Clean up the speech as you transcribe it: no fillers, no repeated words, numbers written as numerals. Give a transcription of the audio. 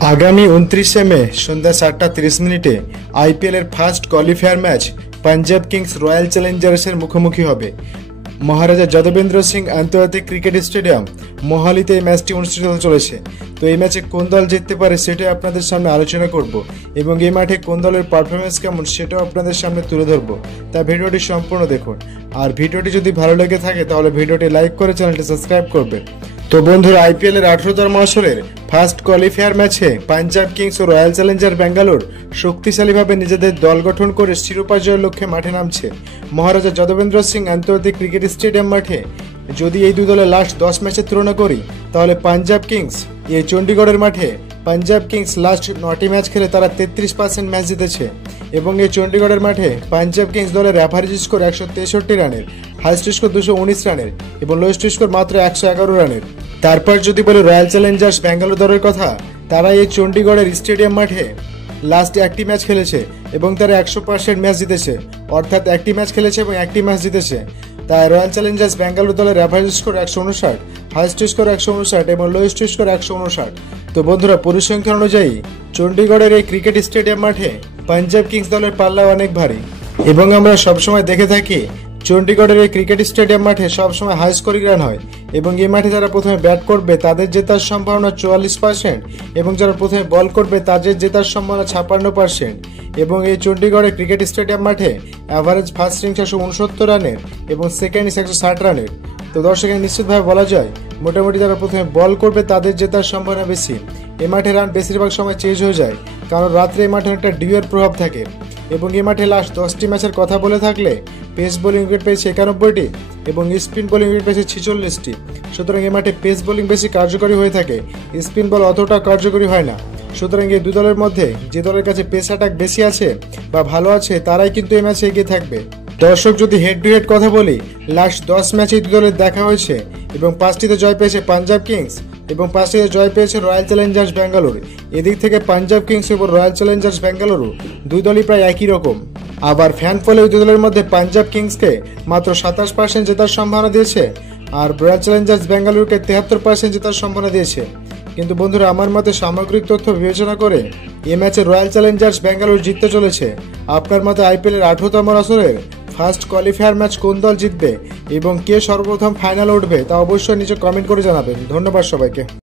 आगामी 29 मे सन्ध्या 7:30 IPL first qualifier match Punjab kings royal चैलेंजार्सের मुखोमुखी হবে। মহারাজা যদবেন্দ্র সিং আন্তর্জাতিক ক্রিকেট স্টেডিয়াম মোহালিতে এই ম্যাচটি অনুষ্ঠিত হতে চলেছে। তো এই ম্যাচে কোন দল জিততে পারে সেটাই আপনাদের সামনে আলোচনা করব এবং এই মাঠে কোন দলের পারফরম্যান্স কেমন সেটাও আপনাদের সামনে তুলে ধরব। তাই ভিডিওটি সম্পূর্ণ দেখুন, আর ভিডিওটি যদি ভালো লেগে থাকে তাহলে ভিডিওটি লাইক করে চ্যানেলটি সাবস্ক্রাইব করবেন। তো বন্ধুরা, আইপিএল এর 18তম আসরের ফার্স্ট কোয়ালিফায়ার ম্যাচে পাঞ্জাব কিংস ও রয়্যাল চ্যালেঞ্জার ব্যাঙ্গালোর শক্তিশালীভাবে নিজেদের দল গঠন করে শিরোপা জয়ের লক্ষ্যে মাঠে নামছে মহারাজা যদবেন্দ্র সিং আন্তর্জাতিক ক্রিকেট স্টেডিয়াম মাঠে। যদি এই দুই দলের লাস্ট 10 ম্যাচের তুলনা করি তাহলে পাঞ্জাব কিংস এই চণ্ডীগড়ের মাঠে পাঞ্জাব কিংস লাস্ট 9টি ম্যাচ খেলে তারা 33% ম্যাচ জিতেছে এবং এই চণ্ডীগড়ের মাঠে পাঞ্জাব কিংস দলের অ্যাভারেজ স্কোর 163 রানের, হাইস্ট স্কোর 219 রানের এবং লোয়েস্ট স্কোর মাত্র 111 রানের। তারপর যদি বলে রয়্যাল চ্যালেঞ্জার্স ব্যাঙ্গালোর দলের কথা, তারা এই চণ্ডীগড়ের স্টেডিয়াম মাঠে লাস্ট একটি ম্যাচ খেলেছে এবং তারা 100% ম্যাচ জিতেছে, অর্থাৎ একটি ম্যাচ খেলেছে এবং একটি ম্যাচ জিতেছে। তাই রয়্যাল চ্যালেঞ্জার্স ব্যাঙ্গালোর দলের অ্যাভারেজ স্কোর 159, হাইস্ট স্কোর 159 এবং লোয়েস্ট স্কোর 159। তো বন্ধুরা, পরিসংখ্যান অনুযায়ী চণ্ডীগড়ের এই ক্রিকেট স্টেডিয়াম মাঠে পাঞ্জাব কিংস দলের পাল্লা অনেক ভারী এবং আমরা সবসময় দেখে থাকি চণ্ডীগড়ের এই ক্রিকেট স্টেডিয়াম মাঠে সবসময় হাই স্কোরিং রান হয় এবং এই মাঠে যারা প্রথমে ব্যাট করবে তাদের জেতার সম্ভাবনা 44% এবং যারা প্রথমে বল করবে তাদের জেতার সম্ভাবনা 56%। এবং এই চণ্ডীগড়ের ক্রিকেট স্টেডিয়াম মাঠে অ্যাভারেজ ফার্স্ট ইনিংস 169 রানের এবং সেকেন্ড ইনিংস 160 রানের। তো দর্শক, নিশ্চিতভাবে বলা যায় মোটামুটি যারা প্রথমে বল করবে তাদের জেতার সম্ভাবনা বেশি। এই মাঠে রান বেশিরভাগ সময় চেঞ্জ হয়ে যায়, কারণ রাত্রে এই মাঠে একটা ডিউয়ের প্রভাব থাকে এবং এই মাঠে লাস্ট 10টি ম্যাচের কথা বলে থাকলে পেস বোলিং উইকেট পেয়েছে 91টি এবং স্পিন বোলিং উইকেট পেয়েছে 46টি। সুতরাং এই মাঠে পেস বোলিং বেশি কার্যকরী হয়ে থাকে, স্পিন বল অতটা কার্যকরী হয় না। সুতরাং এই দুই দলের মধ্যে যে দলের কাছে পেস অ্যাটাক বেশি আছে বা ভালো আছে তারাই কিন্তু এই ম্যাচে এগিয়ে থাকবে। দর্শক, যদি হেড টু হেড কথা বলি, লাস্ট 10 ম্যাচে দুই দলের দেখা হয়েছে এবং 5টিতে জয় পেয়েছে পাঞ্জাব কিংস এবং 5টিতে জয় পেয়েছে রয়্যাল চ্যালেঞ্জার্স ব্যাঙ্গালোর। এদিক থেকে পাঞ্জাব কিংস এবং রয়্যাল চ্যালেঞ্জার্স ব্যাঙ্গালোরও দুই দলই প্রায় একই রকম। আবার ফ্যান ফলো দুই দলের মধ্যে পাঞ্জাব কিংসকে মাত্র 27% জেতার সম্ভাবনা দিয়েছে আর রয়্যাল চ্যালেঞ্জার্স ব্যাঙ্গালোরকে 73% জেতার সম্ভাবনা দিয়েছে। কিন্তু বন্ধুরা, আমার মতে সামগ্রিক তথ্য বিবেচনা করে এই ম্যাচে রয়্যাল চ্যালেঞ্জার্স ব্যাঙ্গালোর জিততে চলেছে। আপনার মতে আইপিএল এর 18তম আসরের ফার্স্ট কোয়ালিফায়ার ম্যাচ কোন দল জিতবে এবং কে সর্বপ্রথম ফাইনালে উঠবে তা অবশ্যই নিচে কমেন্ট করে জানাবেন। ধন্যবাদ সবাইকে।